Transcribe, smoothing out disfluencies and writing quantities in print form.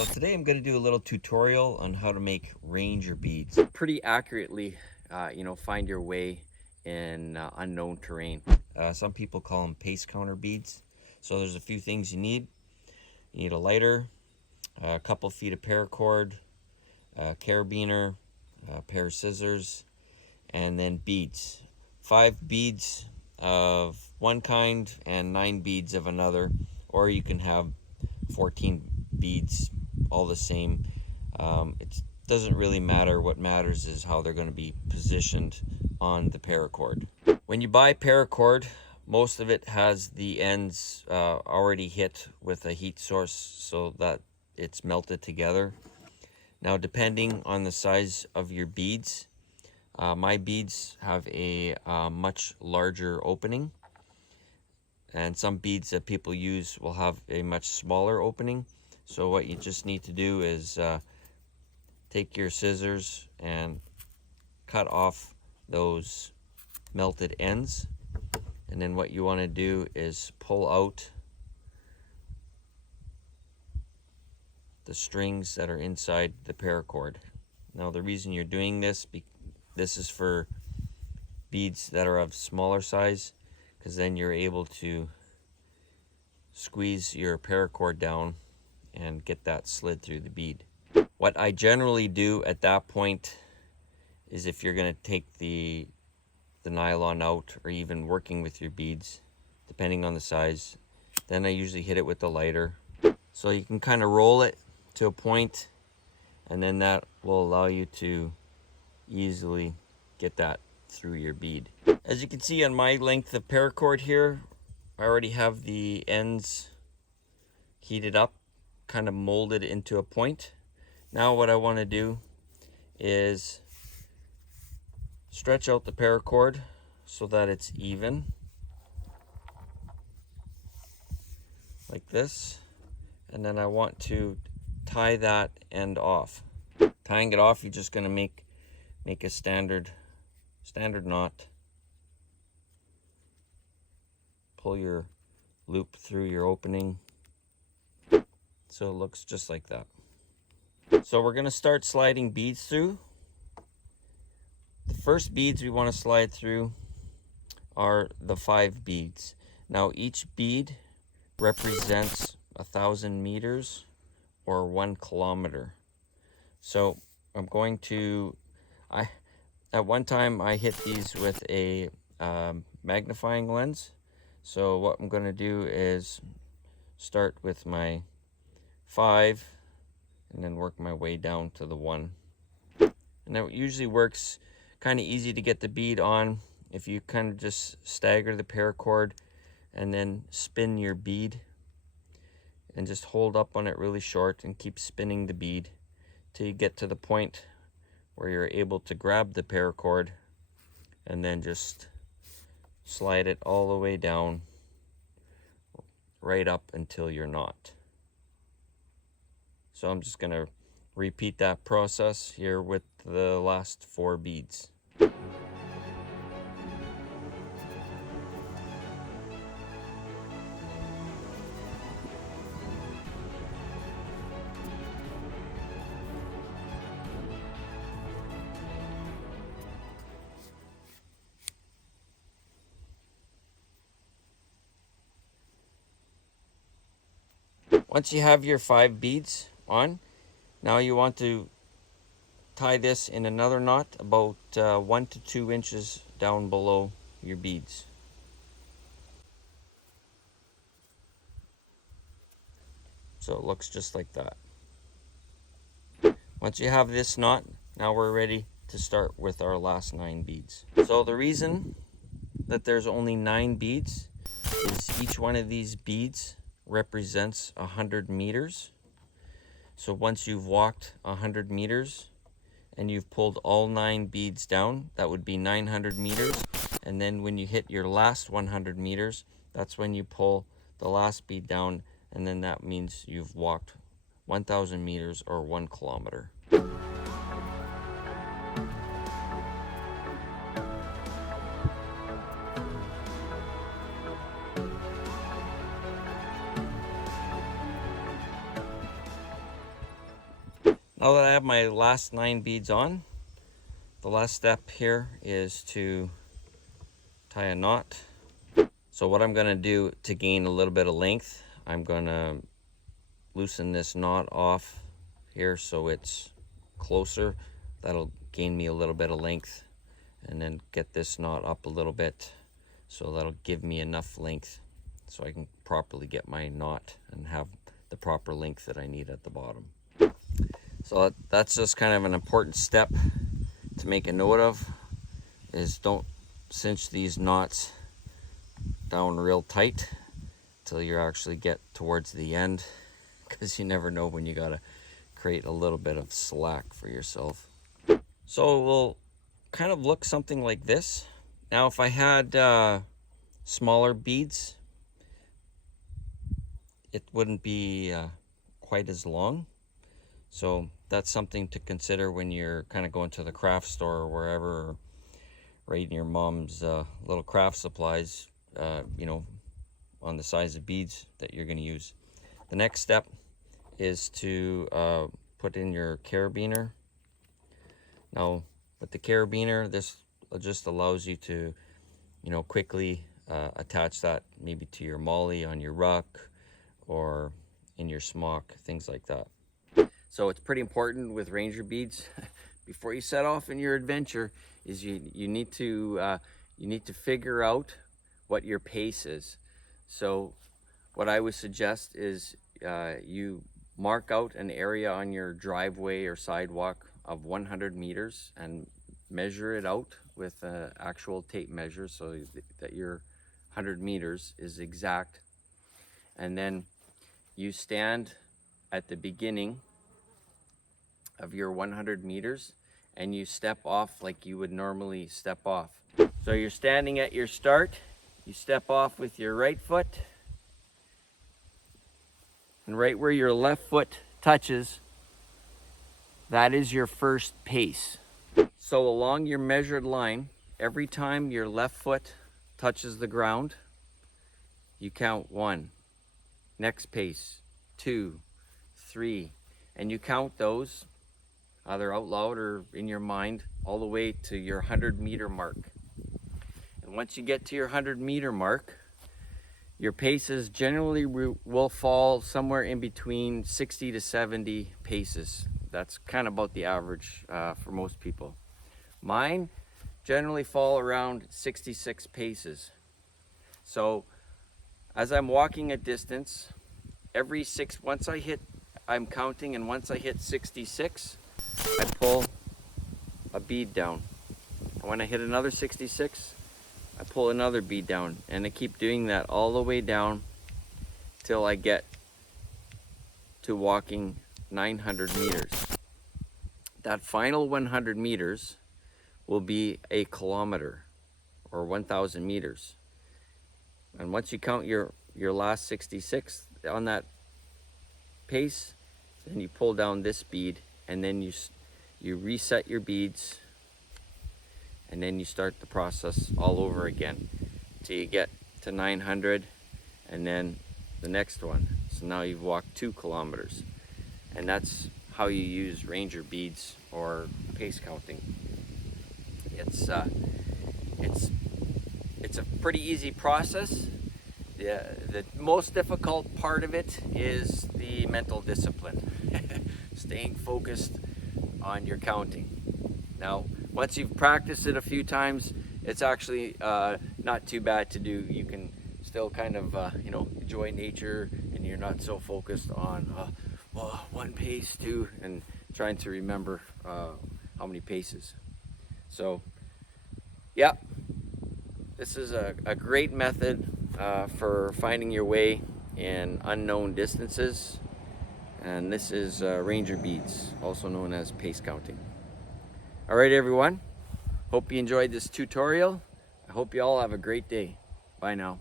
So today I'm going to do a little tutorial on how to make ranger beads. Pretty accurately, find your way in unknown terrain. Some people call them pace counter beads. So there's a few things you need. You need a lighter, a couple feet of paracord, a carabiner, a pair of scissors, and then beads. 5 beads of one kind and 9 beads of another, or you can have 14 beads all the same. It doesn't really matter. What matters is how they're going to be positioned on the paracord. When you buy paracord, most of it has the ends already hit with a heat source so that it's melted together. Now, depending on the size of your beads, my beads have a much larger opening, and some beads that people use will have a much smaller opening. So what you just need to do is take your scissors and cut off those melted ends, and then what you want to do is pull out the strings that are inside the paracord. Now the reason you're doing this, this is for beads that are of smaller size, because then you're able to squeeze your paracord down and get that slid through the bead. What I generally do at that point is, if you're going to take the nylon out, or even working with your beads, depending on the size, then I usually hit it with the lighter. So you can kind of roll it to a point, and then that will allow you to easily get that through your bead. As you can see on my length of paracord here, I already have the ends heated up, kind of molded into a point. Now what I want to do is stretch out the paracord so that it's even, like this, and then I want to tie that end off. Tying it off, you're just going to make a standard knot. Pull your loop through your opening so it looks just like that. So we're going to start sliding beads through. The first beads we want to slide through are the 5 beads. Now each bead represents 1,000 meters or 1 kilometer. So I'm going to, at one time I hit these with a magnifying lens. So what I'm going to do is start with my 5 and then work my way down to the 1. And that usually works kind of easy to get the bead on if you kind of just stagger the paracord and then spin your bead and just hold up on it really short and keep spinning the bead till you get to the point where you're able to grab the paracord and then just slide it all the way down right up until your knot. So I'm just going to repeat that process here with the last 4 beads. Once you have your 5 beads on, now you want to tie this in another knot about 1 to 2 inches down below your beads. So it looks just like that. Once you have this knot, now we're ready to start with our last 9 beads. So the reason that there's only 9 beads is each one of these beads represents 100 meters. So once you've walked 100 meters and you've pulled all 9 beads down, that would be 900 meters. And then when you hit your last 100 meters, that's when you pull the last bead down, and then that means you've walked 1,000 meters or 1 kilometer. Now that I have my last 9 beads on, the last step here is to tie a knot. So what I'm gonna do to gain a little bit of length, I'm gonna loosen this knot off here so it's closer. That'll gain me a little bit of length, and then get this knot up a little bit, so that'll give me enough length so I can properly get my knot and have the proper length that I need at the bottom. So that's just kind of an important step to make a note of, is don't cinch these knots down real tight till you actually get towards the end, because you never know when you gotta create a little bit of slack for yourself. So it will kind of look something like this. Now if I had smaller beads, it wouldn't be quite as long. So that's something to consider when you're kind of going to the craft store or wherever, or right in your mom's little craft supplies, you know, on the size of beads that you're going to use. The next step is to put in your carabiner. Now with the carabiner, this just allows you to, you know, quickly attach that maybe to your molly on your ruck or in your smock, things like that. So it's pretty important with ranger beads before you set off in your adventure, is you need to figure out what your pace is. So what I would suggest is you mark out an area on your driveway or sidewalk of 100 meters and measure it out with an actual tape measure so that your 100 meters is exact. And then you stand at the beginning of your 100 meters and you step off like you would normally step off. So you're standing at your start, you step off with your right foot, and right where your left foot touches, that is your first pace. So along your measured line, every time your left foot touches the ground, you count 1, next pace, 2, 3, and you count those either out loud or in your mind all the way to your 100-meter mark. And once you get to your 100-meter mark, your paces generally will fall somewhere in between 60 to 70 paces. That's kind of about the average for most people. Mine generally fall around 66 paces. So as I'm walking a distance, I'm counting, and once I hit 66, I pull a bead down. And when I hit another 66, I pull another bead down. And I keep doing that all the way down till I get to walking 900 meters. That final 100 meters will be a kilometer, or 1,000 meters. And once you count your last 66 on that pace, then you pull down this bead, and then you reset your beads, and then you start the process all over again till you get to 900, and then the next one. So now you've walked 2 kilometers, and that's how you use ranger beads or pace counting. It's a pretty easy process. The most difficult part of it is the mental discipline, staying focused on your counting. Now, once you've practiced it a few times, it's actually not too bad to do. You can still kind of enjoy nature, and you're not so focused on 1 pace, 2, and trying to remember how many paces. So yeah, this is a great method for finding your way in unknown distances, and this is ranger beads, also known as pace counting. All right, everyone, hope you enjoyed this tutorial. I hope you all have a great day. Bye now.